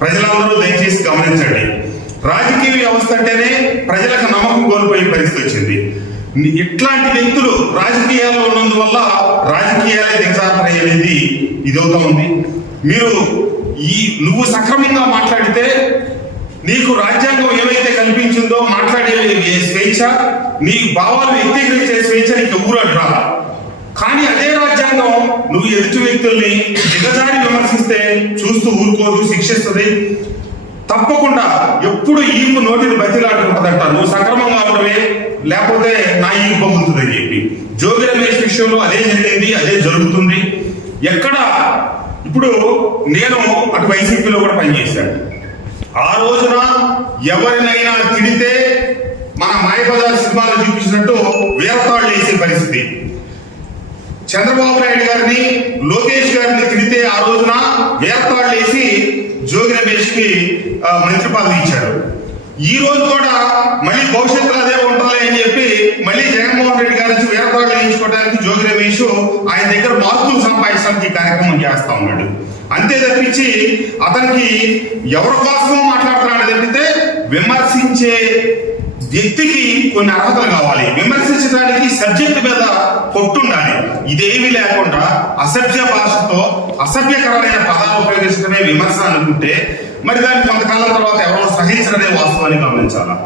ప్రజలందరూ దయచేసి గమనించండి. రాజకీయ వ్యవస్థ అంటేనే ప్రజలకు నమ్మకం కోల్పోయే పరిస్థితి వచ్చింది. ఇట్లాంటి వ్యక్తులు రాజకీయాల్లో ఉన్నందువల్ల రాజకీయాలే దిగజారుతాయి అనేది ఇదవుతా ఉంది. నువ్వు సక్రమంగా మాట్లాడితే నీకు రాజ్యాంగం ఏమైతే కల్పించిందో మాట్లాడే స్వేచ్ఛ, నీ భావాలు వ్యక్తీకరించే స్వేచ్ఛ నీకు ఊరడ్రా. కానీ అదే రాజ్యాంగం నువ్వు ఎదుటి వ్యక్తుల్ని దిగజారి విమర్శిస్తే చూస్తూ ఊరుకోదు, శిక్షిస్తుంది. తప్పకుండా ఎప్పుడు ఈపు నోటిని బతిలాడుకుంటుందంట. నువ్వు సక్రమంగా ఉండవే, లేకపోతే నా ఈపు పగులుతుంది అని చెప్పి. జోగి రమేష్ విషయంలో అదే జరిగింది, అదే జరుగుతుంది. ఎక్కడ ఇప్పుడు నేను అటు వైసీపీలో కూడా పనిచేశాను. ఆ రోజున ఎవరినైనా తిడితే మన మాయబజార్ సినిమాలో చూపించినట్టు వీరతాళ్ళు వేసే పరిస్థితి. చంద్రబాబు నాయుడు గారిని, లోకేష్ గారిని తిడితే ఆ రోజున వీరతాళ్ళు వేసి జోగి రమేష్ కి మంత్రి పదవి ఇచ్చారు. ఈ రోజు కూడా మళ్ళీ భవిష్యత్తులో అదే ఉండాలి అని చెప్పి మళ్ళీ జగన్మోహన్ రెడ్డి గారి నుంచి వీరతాళ్ళు వేయించుకోవడానికి జోగి రమేష్ ఆయన దగ్గర మార్కులు సంపాదించడానికి కార్యక్రమం చేస్తా ఉన్నాడు. అంతే తప్పించి అతనికి ఎవరి కోసమో మాట్లాడుతున్నాడు తప్పితే విమర్శించే వ్యక్తికి కొన్ని అర్హతలు కావాలి. విమర్శించడానికి సబ్జెక్ట్ మీద పొట్టుండాలి. ఇదేమీ లేకుండా అసభ్య భాషతో అసభ్యకరమైన పదాలు ఉపయోగించడమే విమర్శ అనుకుంటే మరి దాన్ని కొంతకాలం తర్వాత ఎవరో సహించడమే వాస్తవాన్ని గమనించాలా.